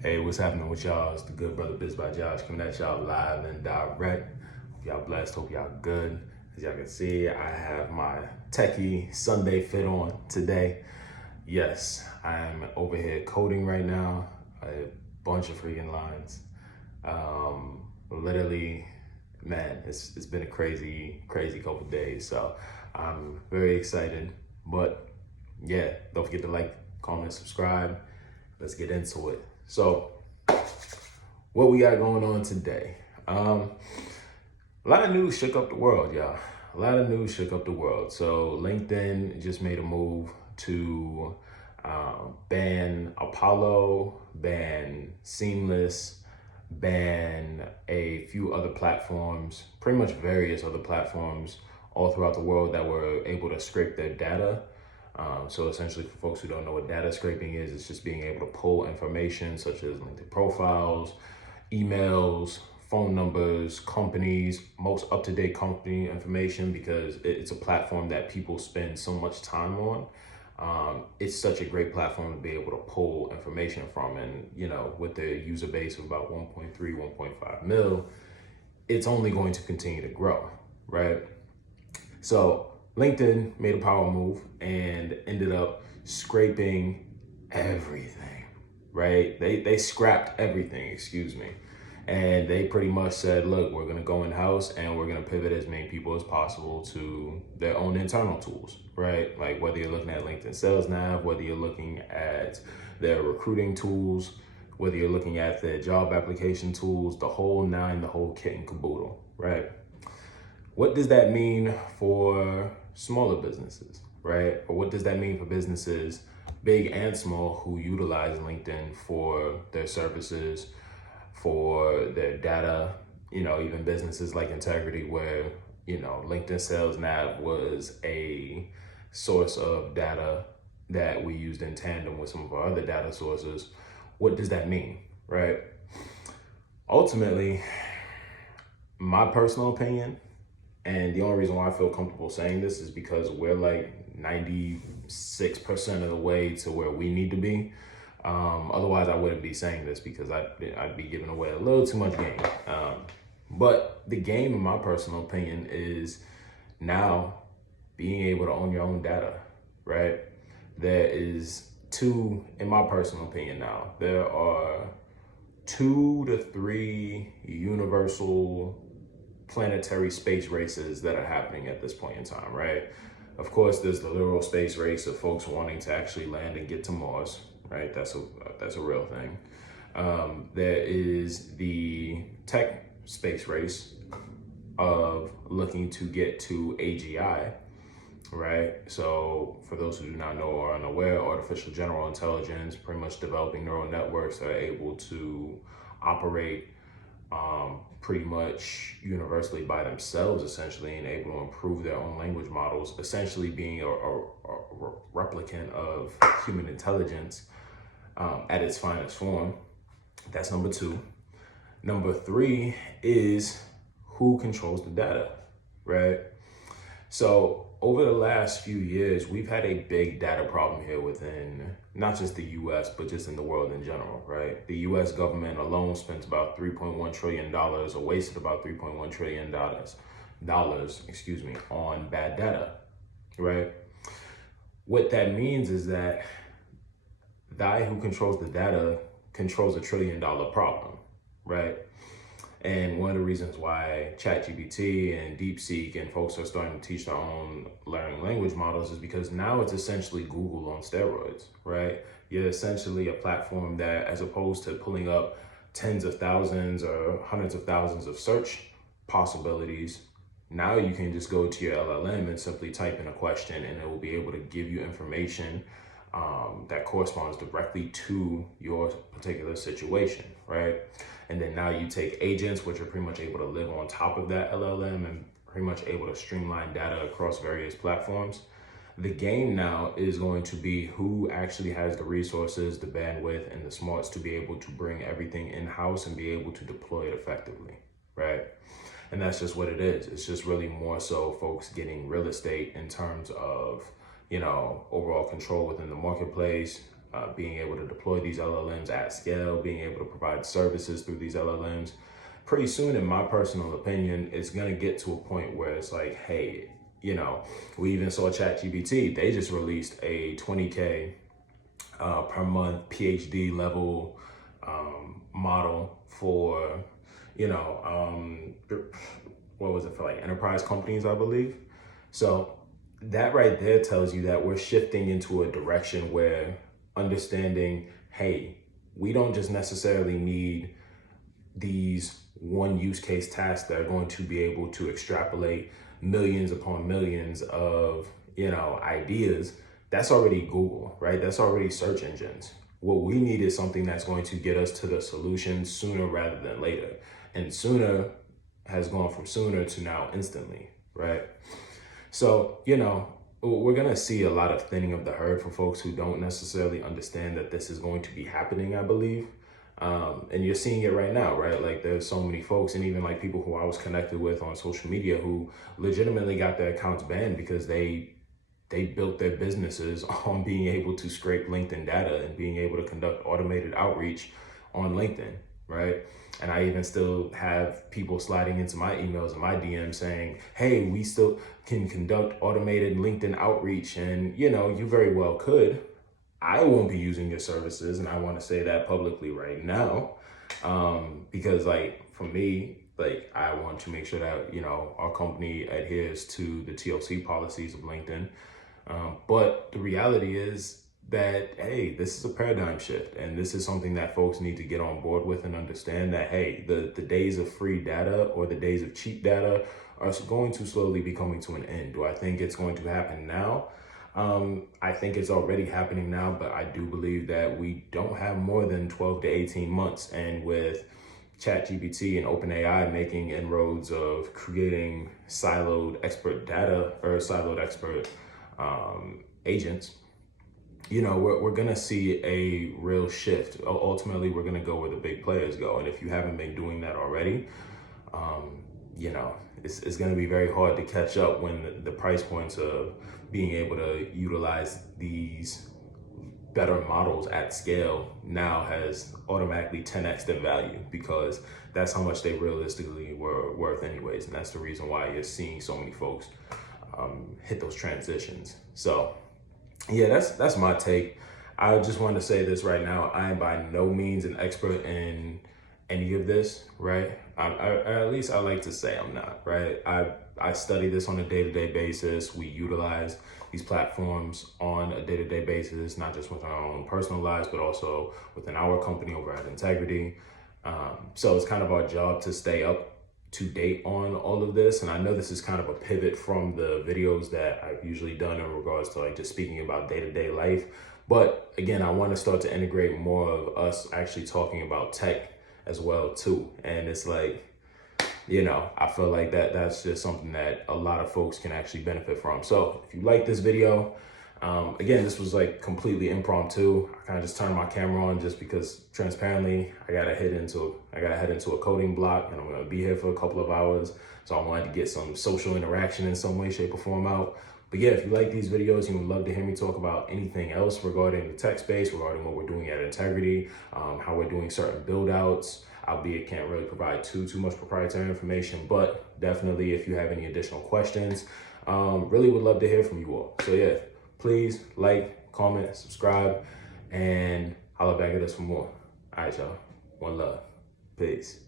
Hey, what's happening with y'all? It's the good brother Biz by Josh coming at y'all live and direct. Hope y'all blessed, hope y'all good. As y'all can see, I have my techie Sunday fit on today. Yes, I'm over here coding right now, a bunch of freaking lines. Literally, man, it's been a crazy couple days. So I'm very excited. But yeah, don't forget to like, comment, subscribe. Let's get into it. So, what we got going on today? A lot of news shook up the world, y'all. A lot of news shook up the world. So, LinkedIn just made a move to ban Apollo, ban Seamless, ban a few other platforms, pretty much various other platforms all throughout the world that were able to scrape their data. So essentially, for folks who don't know what data scraping is, it's just being able to pull information such as LinkedIn profiles, emails, phone numbers, companies, most up-to-date company information, because it's a platform that people spend so much time on. It's such a great platform to be able to pull information from. And, you know, with the user base of about 1.3, 1.5 mil, it's only going to continue to grow, right? So LinkedIn made a power move and ended up scraping everything, right? They scrapped everything, excuse me. And they pretty much said, look, we're gonna go in-house and we're gonna pivot as many people as possible to their own internal tools, right? Like whether you're looking at LinkedIn Sales Nav, whether you're looking at their recruiting tools, whether you're looking at their job application tools, the whole nine, the whole kit and caboodle, right? What does that mean for smaller businesses, right? Or what does that mean for businesses, big and small, who utilize LinkedIn for their services, for their data, you know, even businesses like Integrity, where, you know, LinkedIn Sales Nav was a source of data that we used in tandem with some of our other data sources. What does that mean, right? Ultimately, my personal opinion, and the only reason why I feel comfortable saying this is because we're like 96% of the way to where we need to be. Otherwise, I wouldn't be saying this because I'd be giving away a little too much game. But the game, in my personal opinion, is now being able to own your own data, right? There is two, in my personal opinion now, there are 2 to 3 universal planetary space races that are happening at this point in time, right? Of course, there's the literal space race of folks wanting to actually land and get to Mars, right? That's a real thing. There is the tech space race of looking to get to AGI, right? So for those who do not know or are unaware, artificial general intelligence, pretty much developing neural networks that are able to operate pretty much universally by themselves, essentially, and able to improve their own language models, essentially being a replicant of human intelligence at its finest form. That's number 2. Number 3 is who controls the data, right? So over the last few years, we've had a big data problem here within not just the US, but just in the world in general, right? The US government alone spent about $3.1 trillion, or wasted about $3.1 trillion, on bad data, right? What that means is that the guy who controls the data controls $1 trillion problem, right? And one of the reasons why ChatGPT and DeepSeek and folks are starting to teach their own learning language models is because now it's essentially Google on steroids, right? You're essentially a platform that, as opposed to pulling up tens of thousands or hundreds of thousands of search possibilities, now you can just go to your LLM and simply type in a question and it will be able to give you information that corresponds directly to your particular situation, right? And then now you take agents, which are pretty much able to live on top of that LLM and pretty much able to streamline data across various platforms. The game now is going to be who actually has the resources, the bandwidth, and the smarts to be able to bring everything in-house and be able to deploy it effectively, right? And that's just what it is. It's just really more so folks getting real estate in terms of, you know, overall control within the marketplace, being able to deploy these LLMs at scale, being able to provide services through these LLMs. Pretty soon, in my personal opinion, it's going to get to a point where it's like, hey, you know, we even saw ChatGPT. They just released a 20K per month PhD level model for, you know, what was it, for like enterprise companies, I believe. So that right there tells you that we're shifting into a direction where understanding, hey, we don't just necessarily need these one use case tasks that are going to be able to extrapolate millions upon millions of, you know, ideas. That's already Google, right? That's already search engines. What we need is something that's going to get us to the solution sooner rather than later. And sooner has gone from sooner to now instantly, right? So, you know, we're going to see a lot of thinning of the herd for folks who don't necessarily understand that this is going to be happening, I believe. And you're seeing it right now, right? Like there's so many folks, and even like people who I was connected with on social media who legitimately got their accounts banned because they built their businesses on being able to scrape LinkedIn data and being able to conduct automated outreach on LinkedIn, right? And I even still have people sliding into my emails and my DMs saying, hey, we still can conduct automated LinkedIn outreach. And, you know, you very well could. I won't be using your services, and I want to say that publicly right now, because like for me, like I want to make sure that, you know, our company adheres to the TLC policies of LinkedIn. But the reality is that, hey, this is a paradigm shift, and this is something that folks need to get on board with and understand that, hey, the days of free data or the days of cheap data are going to slowly be coming to an end. Do I think it's going to happen now? I think it's already happening now, but I do believe that we don't have more than 12 to 18 months. And with ChatGPT and OpenAI making inroads of creating siloed expert data or siloed expert agents, you know, we're going to see a real shift. Ultimately, we're going to go where the big players go. And if you haven't been doing that already, you know, it's going to be very hard to catch up when the price points of being able to utilize these better models at scale now has automatically 10x in value, because that's how much they realistically were worth anyways. And that's the reason why you're seeing so many folks hit those transitions. So yeah, that's my take. I just want to say this right now. I am by no means an expert in any of this, right? At least I like to say I'm not, right? I study this on a day-to-day basis. We utilize these platforms on a day-to-day basis, not just within our own personal lives, but also within our company over at Integrity. So it's kind of our job to stay up to date on all of this. And I know this is kind of a pivot from the videos that I've usually done in regards to like just speaking about day-to-day life. But again, I want to start to integrate more of us actually talking about tech as well too. And it's like, you know, I feel like that's just something that a lot of folks can actually benefit from. So if you like this video, again, this was like completely impromptu. I kind of just turned my camera on just because transparently I gotta head into a coding block, and I'm gonna be here for a couple of hours. So I wanted to get some social interaction in some way, shape, or form out. But yeah, if you like these videos, you would love to hear me talk about anything else regarding the tech space, regarding what we're doing at Integrity, how we're doing certain build outs, albeit can't really provide too much proprietary information, but definitely if you have any additional questions, really would love to hear from you all. So yeah, please like, comment, subscribe, and holla back at us for more. All right, y'all. One love. Peace.